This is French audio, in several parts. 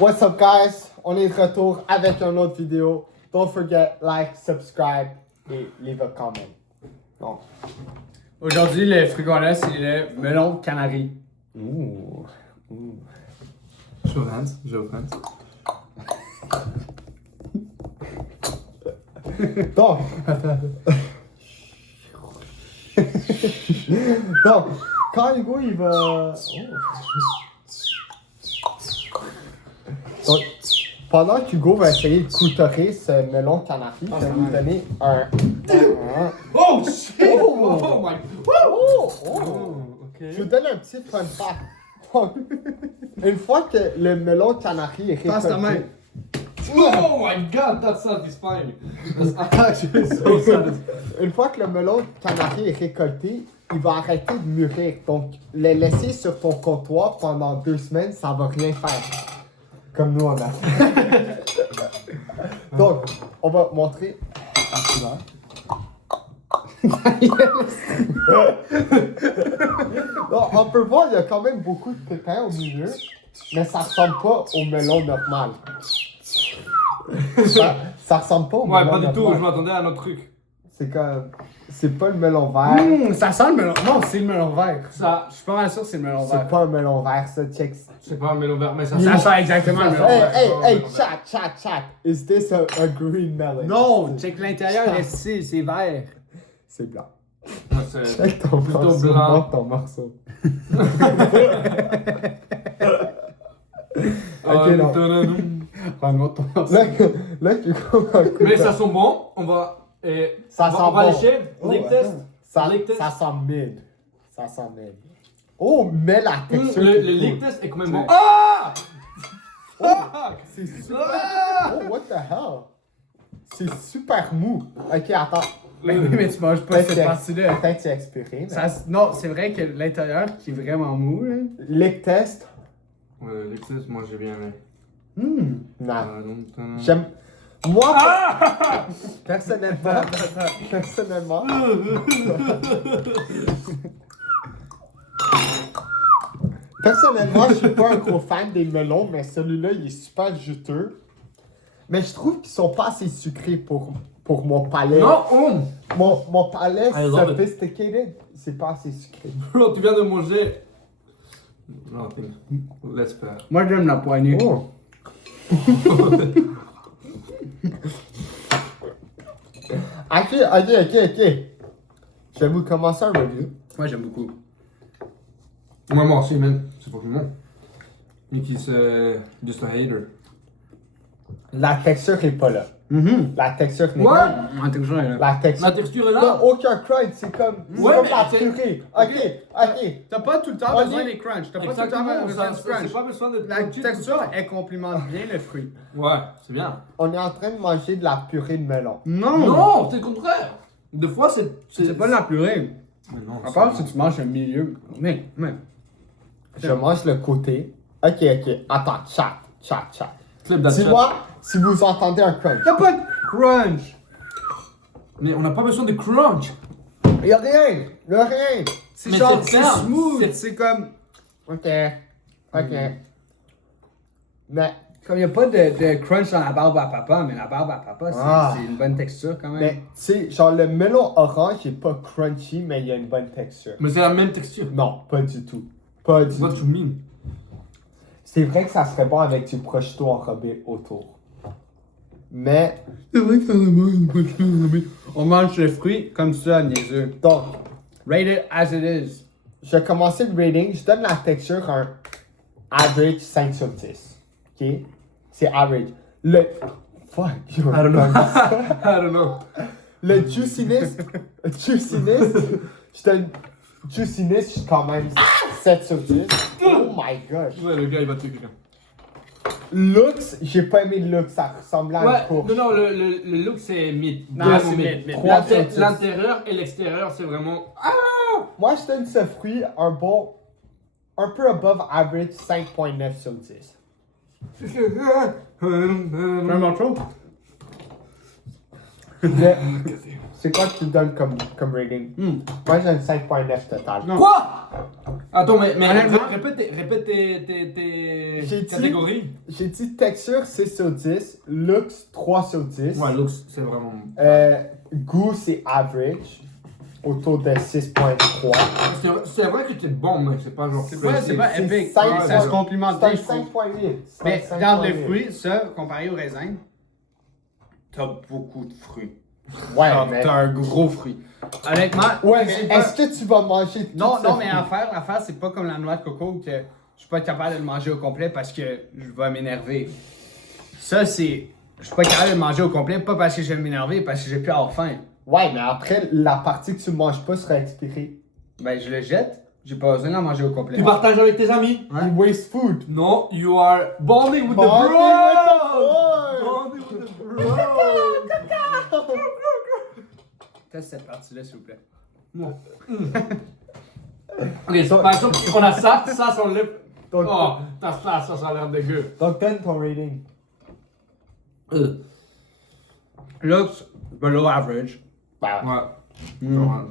What's up, guys? On est de retour avec une autre vidéo. Don't forget, like, subscribe et leave a comment. Donc. Aujourd'hui, le fruit qu'on a, c'est le melon canari. Ouh. Show hands. Donc. Donc, quand Hugo il va. Donc, pendant qu'Hugo va essayer de couturer ce melon canari, je vais lui donner un. Oh shit! Oh. Oh my. Je vous donne un petit fun fact. Donc, une fois que le melon canari est Passe ta main. récolté. Oh my god, that's satisfying. That's actually so satisfying. Une fois que le melon canari est récolté, il va arrêter de mûrir. Donc, le laisser sur ton comptoir pendant 2 semaines, ça va rien faire. Comme nous, on a fait. Donc, on va montrer. Donc, on peut voir, il y a quand même beaucoup de pépins au milieu, mais ça ressemble pas au melon normal. Ça ressemble pas au melon Ouais, pas normal. du tout, je m'attendais à un autre truc. C'est comme. C'est pas le melon vert. Ça sent le melon. Non, c'est le melon vert. Ça, Je suis pas mal sûr que c'est le melon vert. C'est pas un melon vert, ça, check. c'est pas un melon vert, mais ça Ça sent exactement le melon vert. Hey, chat. Is this a green melon? Non, check l'intérieur, c'est vert. C'est blanc. c'est Check ton plutôt morceau. blanc. Montre ton morceau. Ok, non. Prends-moi ton Là, tu comprends. Mais ça sent bon, on va. Ça on sent va bon. lécher. Oh, Lick test. Ça Lick test. sent mid. Ça sent mid. Oh, mais la texture. Le est lick cool. test est quand même bon. Ouais. Ah! C'est super. Ah! Oh, what the hell? C'est super mou. Ok, attends. Mais tu manges pas Peut-être cette partie-là. Peut-être c'est expiré. Mais... Non, c'est vrai que l'intérieur qui est vraiment mou, là. Lick test. Ouais, le lick test, moi j'ai bien aimé. Non. Donc, J'aime. Moi, personnellement, personnellement, je suis pas un gros fan des melons, mais celui-là, il est super juteux. Mais je trouve qu'ils sont pas assez sucrés pour mon palais. Non, oh! Mon palais I love it. sophisticated, c'est pas assez sucré. Bro, tu viens de manger. Non, laisse faire. Moi, j'aime la poignée. Oh. Ok. Je vais vous commencer un review. Moi, j'aime beaucoup. Moi aussi, man. C'est pour tout le monde. Niki's just a hater. La texture est pas là. La texture n'est What? pas En texture, là. La texture. La texture est Non, là. aucun crunch, c'est comme Ouais, comme mais la c'est- purée. Ok. T'as pas tout le temps On besoin est- des crunchs. T'as pas tout le temps Exactement, besoin du c'est crunch. pas besoin de. La texture, elle complimente bien le fruit. Ouais, c'est bien. On est en train de manger de la purée de melon. Non! Non, c'est le contraire. Des fois, c'est. C'est pas de la purée. Mais non, À part si tu manges le milieu. Mais. Je mange le côté. Ok. Attends, chat. Clip that shit. Dis-moi si vous entendez un crunch. Y'a pas de crunch! Mais on n'a pas besoin de crunch. Y'a rien. C'est Mais genre, c'est c'est ferme. smooth. C'est comme. Ok. Mais Comme y'a pas de crunch dans la barbe à papa, mais la barbe à papa, c'est une bonne texture quand même. tu sais, genre le melon orange est pas crunchy, mais il y a une bonne texture. Mais c'est la même texture. Non, pas du tout. Pas du What tout. you mean? C'est vrai que ça serait bon avec du prosciutto enrobé autour. Mais, C'est vrai que ça vraiment une bonne chose. On mange le fruit comme ça, niaiseux. donc, Rate it as it is. je vais commencer le rating. Je donne la texture un average 5 sur 10. Ok? C'est average. Fuck, yo, I don't know. I don't know. Le juiciness, je donne juiciness, je suis quand même 7 sur 10. Oh my god. Ouais, le gars, il va tuer quelqu'un. Looks, j'ai pas aimé le look, ça ressemble à une Ouais, courge. non, le look c'est mid. Non, Vraiment c'est mid. Trois sur dix. L'intérieur et l'extérieur, c'est vraiment. Ah! Moi, je donne ce fruit un bon, un peu above average 5.9 sur 10. Un morceau? Mais c'est quoi que tu donnes comme rating? Hmm. Moi, j'ai un 5.9 total. Non. Quoi? Attends, mais Honnêtement- répète tes J'ai dit- catégories. J'ai dit texture 6 sur 10, looks 3 sur 10. Ouais, looks, c'est vraiment. Goût, c'est average, autour de 6.3. C'est vrai que t'es bon, mais c'est pas genre. Ouais, c'est pas c'est épique. cinq- Ça se c'est complimente C'est un bien, je trouve. 5.8. C'est un Mais dans les 5.8. fruits, ça, comparé au raisin, t'as beaucoup de fruits. Ouais, T'as mais... t'as un gros fruit. Honnêtement, Ouais, c'est mais pas- est-ce que tu vas manger tout Non, ce non, mais fruit? l'affaire, c'est pas comme la noix de coco que je suis pas capable de le manger au complet parce que je vais m'énerver. Ça, c'est. Je suis pas capable de le manger au complet, pas parce que je vais m'énerver, parce que j'ai plus avoir faim. Ouais, mais après, la partie que tu manges pas sera expirée. Ben, je le jette, j'ai pas besoin de la manger au complet. Tu partages avec tes amis? You waste food. Non, you are bonding with the Bonding bros! with the boys! Bonding with the bros! Teste cette partie-là, s'il vous plaît. Ok, par exemple, on a ça s'enlève. Donc, Oh, t'as ça a l'air dégueu. donc donne ton rating. Looks below average. Bah, Ouais. Genre,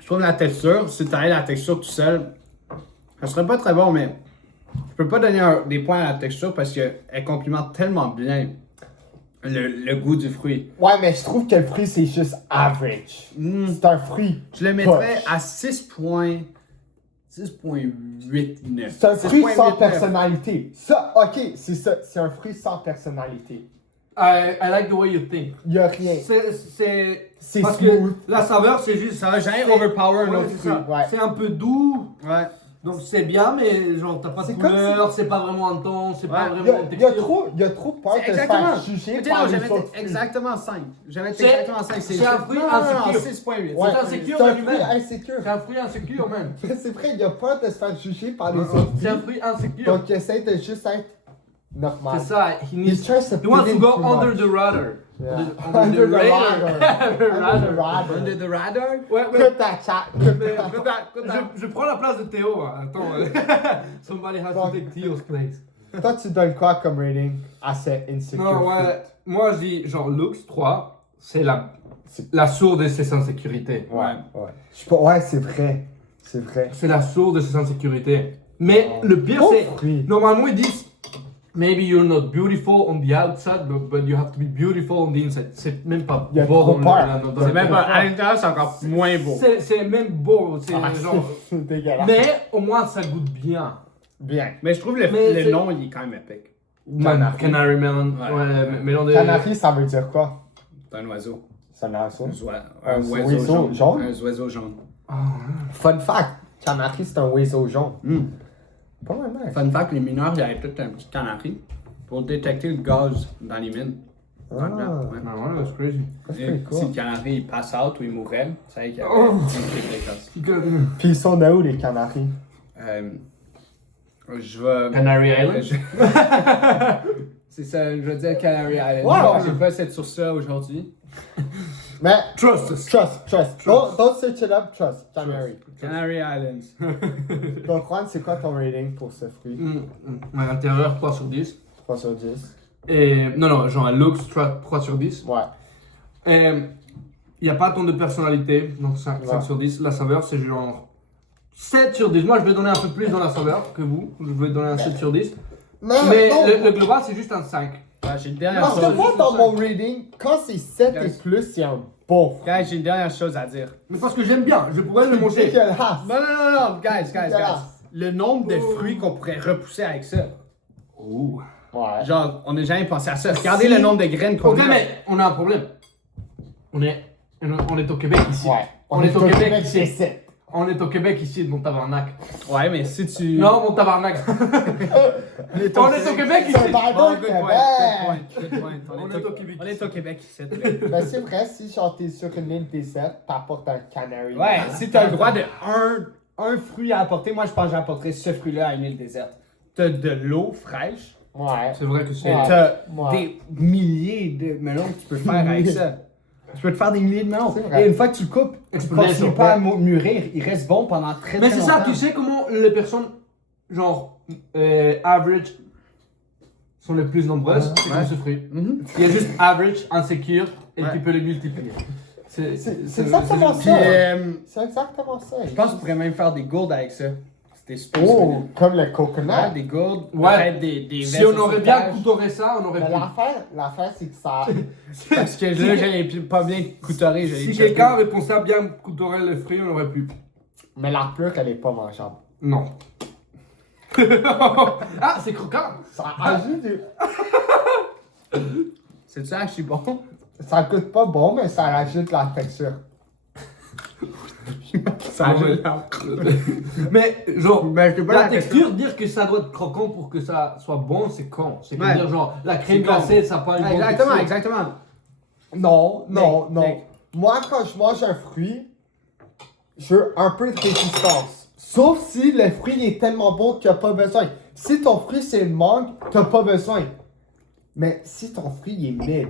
Je trouve la texture, si t'avais la texture tout seul, ça serait pas très bon, mais je peux pas donner des points à la texture parce qu'elle complimente tellement bien le goût du fruit. ouais, mais je trouve que le fruit, c'est juste average. C'est un fruit. Je le mettrais poche. à 6.89. C'est un fruit sans 6.89. personnalité. Ça, ok, c'est ça. C'est un fruit sans personnalité. I like the way you think. Il y a rien. C'est parce smooth. que la saveur, c'est juste. Ça va jamais c'est- overpower un ouais, autre c'est fruit. ça. Ouais. C'est un peu doux. Ouais. Donc c'est bien, mais genre t'as pas de C'est comme couleur, c'est pas vraiment intense, c'est pas Ouais. Il y vraiment a, une il y a texture. trop, il y a trop peur de se faire juger Tu sais, par non, les j'avais autres fruits. exactement 5. J'avais C'est- exactement 5. c'est un fruit insécure. 6.8. Ouais, insécure, c'est un lui-même. fruit insécure. C'est un fruit insécure, man. C'est vrai, il y a peur de se faire juger par les autres C'est un fruits. fruit insécure. Donc, il essaie de juste être normal. C'est ça, he He's needs. trying to He wants fit to in go too under much. the radar. Yeah. Under the radar. Under the Radar. radar. Under the radar? Ouais, ouais. Cut that chat. Cut Mais- that. Go back, go back. Je prends la place de Théo. Hein. Attends. Somebody has to take Theo's place. Toi, tu donnes quoi comme rating à cette insecure? Non, ouais. Moi, je dis genre Lux 3, c'est la source de ses insécurités. Ouais, ouais. Je sais pas, ouais, c'est vrai. C'est vrai. C'est la source de ses insécurités. Mais le pire, Oh, c'est. fruit. Normalement, ils disent. Maybe you're not beautiful on the outside, but you have to be beautiful on the inside. C'est même pas Il y a beau trop dans peur. dans C'est le- même pas. À l'intérieur, c'est encore moins beau. C'est même beau. C'est Ah, genre. c'est dégueulasse. Mais au moins, ça goûte bien. Bien. Mais je trouve Mais le c'est- nom, il est quand même épique. Canary melon. Ouais. Ouais, melon de. Canari, ça veut dire quoi? C'est un oiseau. Ça n'a rien. Un oiseau jaune? Un oiseau jaune. Fun fact, canari, c'est un oiseau jaune. Hmm. Pas mal, mec. Fun fact, les mineurs, ils avaient tout un petit canari pour détecter le gaz dans les mines. Dans le blanc, ouais. Ah ouais, c'est crazy. That's Et pretty si le cool. canari il passe out ou il mourrait, ça y est qu'il y avait Oh. un petit précoce. Puis ils sont de où, les canaris? Je vais. Canary Island? C'est ça, je veux dire Canary Island. Ouais. J'ai pas cette source-là aujourd'hui. Mais, Trust us. trust. Don't search it up, trust. Canary. Canary Islands. Donc, Juan, c'est quoi ton rating pour ce fruit? Ouais, intérieur 3 sur 10. 3 sur 10. Et non, genre un Lux 3 sur 10. Ouais. Il n'y a pas tant de personnalité, donc 5 Ouais. sur 10. La saveur, c'est genre 7 sur 10. Moi, je vais donner un peu plus dans la saveur que vous. Je vais donner un 7 sur 10. Non, Mais non. le global, c'est juste un 5. J'ai une dernière Parce que chose. moi, dans mon rating, quand c'est 7 et plus, c'est un bon fruit. Guys, j'ai une dernière chose à dire. Mais parce que j'aime bien, je pourrais le C'est manger. dégueulasse. Non, guys. Dégueulasse. Le nombre de fruits qu'on pourrait repousser avec ça. Oh. Ouais. Genre, on n'a jamais pensé à ça. Regardez le nombre de graines qu'on Ok, a. mais on a un problème. On est au Québec ici. Ouais. On est au Québec c'est ici. 7. On est au Québec ici, mon tabarnak. Ouais, mais si tu. Non, mon tabarnak. On est au Québec ici. Survivor Bon, good Québec. point. Good point. On est au Québec. On est au Québec ici. Ben, c'est vrai, si genre t'es sur une île déserte, t'apportes un canary. Ouais, si t'as le droit de un fruit à apporter, moi je pense que j'apporterai ce fruit-là à une île déserte. T'as de l'eau fraîche, Ouais. C'est vrai que c'est. Ouais. t'as Ouais. des milliers de melons que tu peux faire avec ça. Tu peux te faire des milliers de melons. C'est vrai. Et une fois que tu le coupes, tu Exponential. continues pas à mûrir, il reste bon pendant très Mais très c'est longtemps. ça, tu sais comment les personnes, genre, average, sont les plus nombreuses, c'est comme ce fruit. Il y a juste average, insecure, et tu peux les multiplier. C'est exactement Puis, ça. C'est exactement ça. je pense qu'on pourrait même faire des gourdes avec ça. C'était super Oh, solide. comme le coconut. Ouais, des gourdes, Ouais. peut-être des Si vestes on de aurait bien sauvetage. couturé ça, on aurait Mais pu. l'affaire, c'est que ça. Parce que là, j'allais pas bien couturer. Si quelqu'un avait pensé à bien couturer le fruit, on aurait pu. Mais la pleure, elle est pas mangeable. Non. Ah, c'est croquant. Ça ajoute du. C'est ça, je suis bon. Ça goûte pas bon, mais ça rajoute la texture. Ça ajoute. Mais genre, Ben, je sais pas la texture, dire que ça doit être croquant pour que ça soit bon, c'est con. C'est comme Ouais. dire genre, la crème C'est con. glacée, ça n'a pas une bonne Exactement, texture. exactement. Non, non, Nick, non. Nick. Moi, quand je mange un fruit, je veux un peu de résistance. Sauf si le fruit est tellement bon qu'il n'y a pas besoin. Si ton fruit c'est une mangue, t'as pas besoin. Mais si ton fruit est mid,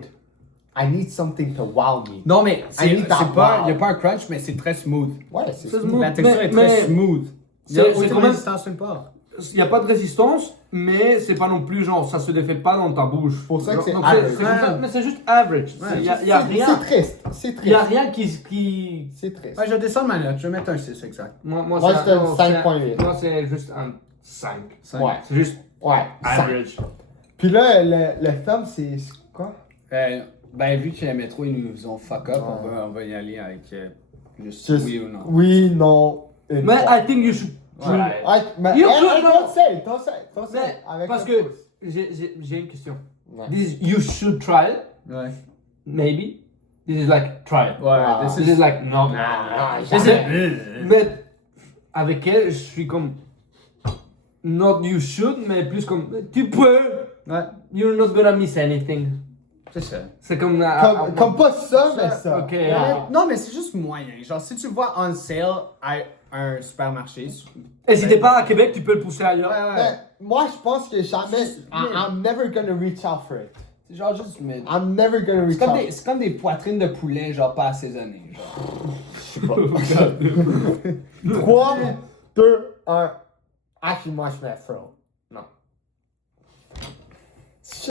I need something to wow me. Non, mais I need that il wow. n'y a pas un crunch, mais c'est très smooth. Ouais, c'est C'est smooth. smooth. La texture Mais- est très mais- smooth. Il y c'est- a c'est aucune quand même- résistance nulle part. Il n'y a pas de résistance, mais c'est pas non plus genre, ça se défait pas dans ta bouche. C'est pour ça que c'est Donc, average. mais c'est juste average. Ouais. Il y a C'est rien. triste. C'est Il y a triste. rien qui... C'est triste. Ouais, je vais descendre ma note. Je vais mettre un 6 exact. Moi, Moi, c'est- je donne non, 5.8. c'est- Moi, c'est juste un 5. Ouais. C'est juste Ouais. ça. average. Puis là, le thumb, c'est quoi? Ben, vu que les métro, ils nous ont fuck up, Ouais. on va y aller avec juste Juste oui ou non. Oui, non. et Mais non. I think you should try. Ouais, mais You hey, should hey, know. don't say, Mais avec parce le que pouce. j'ai une question. Ouais. This is, you should try it, Ouais. maybe. This is like try it. Ouais, This is like no. This is- Mais avec elle, je suis comme not you should, mais plus comme tu peux. Ouais, You're not gonna miss anything. c'est ça. C'est comme Comme pas ça, mais ça. Ok. Ouais. Non, mais c'est juste moyen. Genre, si tu vois on sale à un supermarché. Et si t'es pas à Québec, tu peux le pousser ailleurs. Mais moi, je pense que jamais. I'm never gonna reach out for it. C'est genre juste mid. I'm never gonna reach out. C'est comme des poitrines de poulet, genre pas assaisonnées. Genre. 3, 2, 1. Actually, moi, je mets fro.